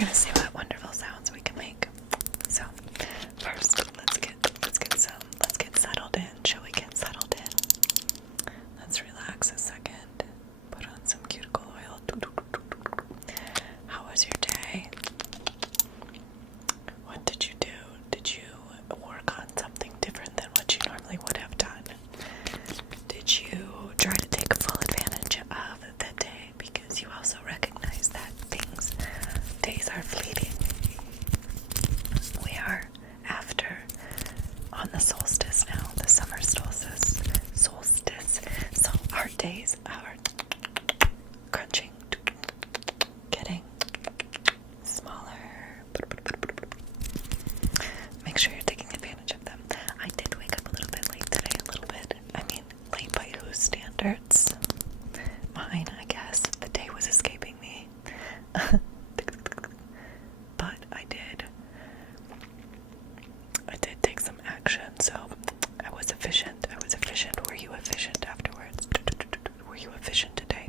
gonna see what wonderful sounds we can make. So first, let's get settled in. Shall we get settled in? Let's relax a second. Put on some cuticle oil. How was your day? What did you do? Did you work on something different than what you normally would have done? Did you try to take full advantage of the day? Because you also recognize that days are fleeting. We are on the solstice now, the summer solstice. So our days are crunching, getting smaller. Make sure you're taking advantage of them. I did wake up a little bit late today, I mean, late by whose standards? Mine, I guess. The day was escaping me. But I did take some action, so I was efficient. Were you efficient afterwards? Were you efficient today?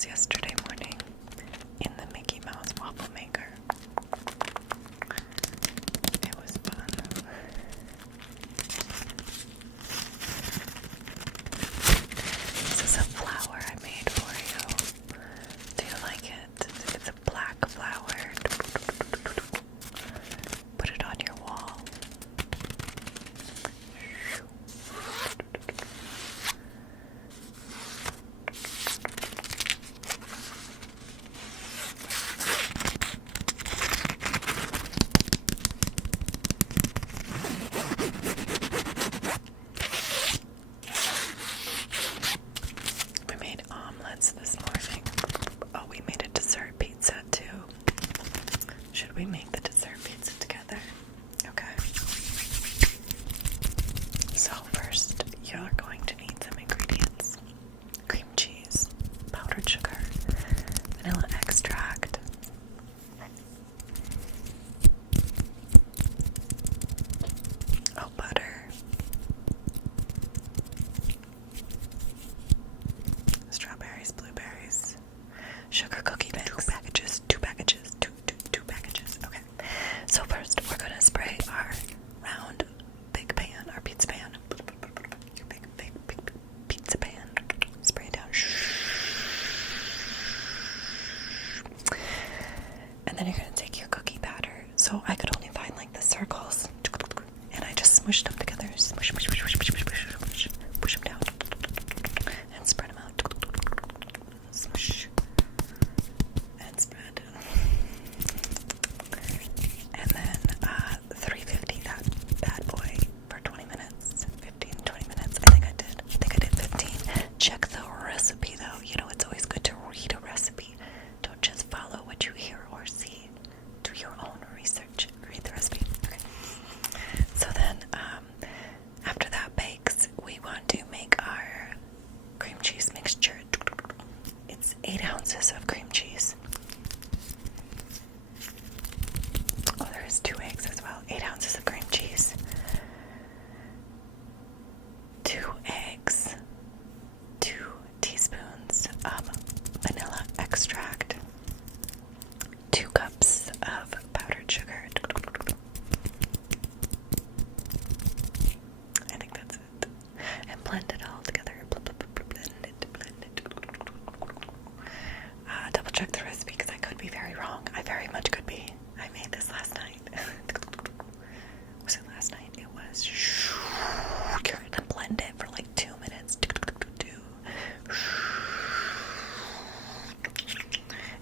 waffles yesterday morning in the Mickey Mouse waffle maker. It was fun. This is a flower I made for you. Do you like it? It's a black flower. Put it on your wall. We made omelets this morning. Oh, we made a dessert pizza too. Should we make the dessert pizza together? Okay. So first, you're going to need some ingredients. Cream cheese, powdered sugar, vanilla extract, butter, strawberries, blueberries, sugar cookie mix. Two packages. Okay. So first, we're gonna spray our round big pan, our pizza pan. Your big pizza pan. Spray it down. And then you're gonna take your cookie batter. So I could only find like the circles, and I just smushed them together. Smush, push them down, and spread them out. Smush and spread. And then 350 that bad boy for 20 minutes. 15-20 minutes. I think I did 15. Check the recipe though. You know, it's always good to read a recipe. Don't just follow what you hear or see. Do your own research. Read the recipe. Okay. So then, after that bakes, we want to make our cream cheese mixture. It's 8 ounces of cream cheese. Oh, there is 2 eggs as well. 8 ounces of cream cheese. 2 eggs. 2 teaspoons of vanilla extract. 2 cups of powdered sugar. I think that's it. And blend it all together. Blend it. Double check the recipe because I could be very wrong. I very much could be. I made this last night. Was it last night? It was. You're gonna blend it for like 2 minutes.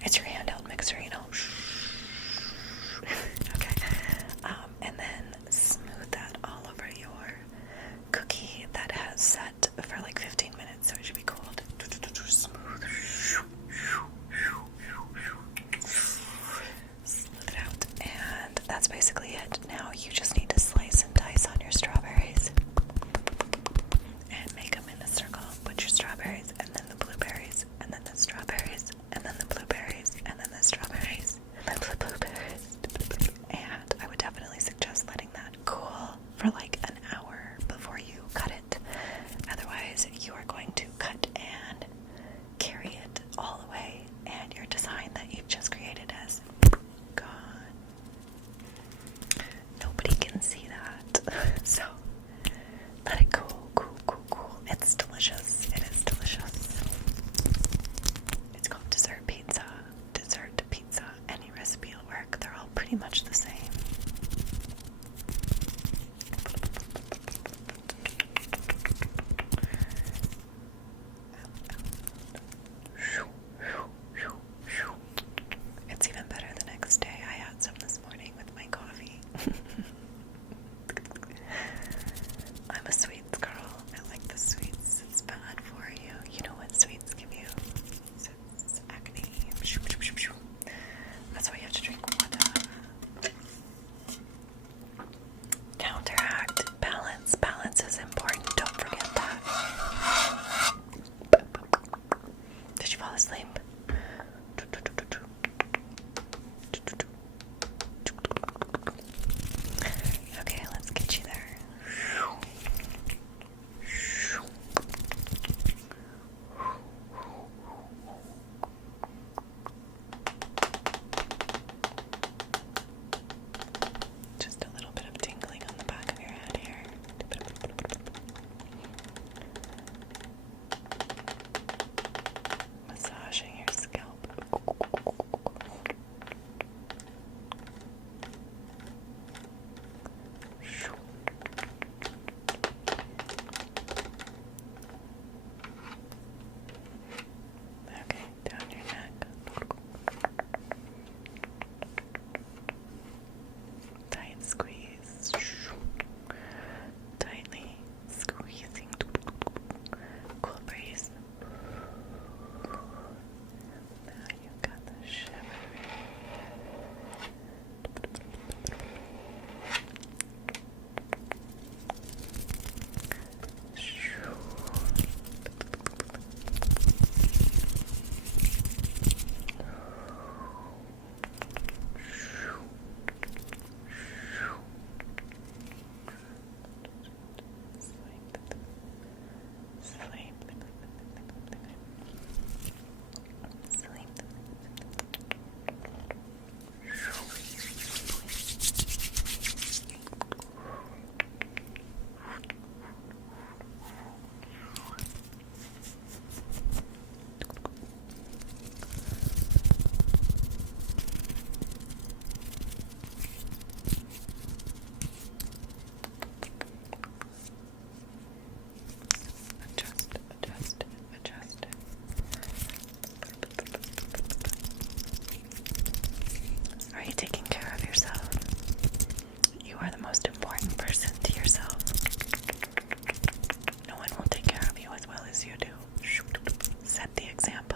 It's your handheld mixer, you know. Okay. And then smooth that all over your cookie that has set for like 15 minutes, so it should be cold. Smooth it out, and that's basically it. Now you just need to slice and dice on your strawberries and make them in a circle. Put your strawberries and then the blueberries and then the strawberries and then the blueberries and then the strawberries and then the blueberries. And I would definitely suggest letting that cool for like an hour before you cut it. Otherwise, you are going to cut and carry it all away, and your design that you've just created is gone. Nobody can see that. So let it cool. It's delicious. It is delicious. It's called dessert pizza. Dessert pizza. Any recipe will work. They're all pretty much the same. It's even better the next day. I had some this morning with my coffee. I'm a sweets girl. I like the sweets. It's bad for you. You know what sweets give you? It's acne. That's why you have to drink water. Counteract. Balance. Balance is important. Don't forget that. Did you fall asleep? Okay, let's get you there. the exam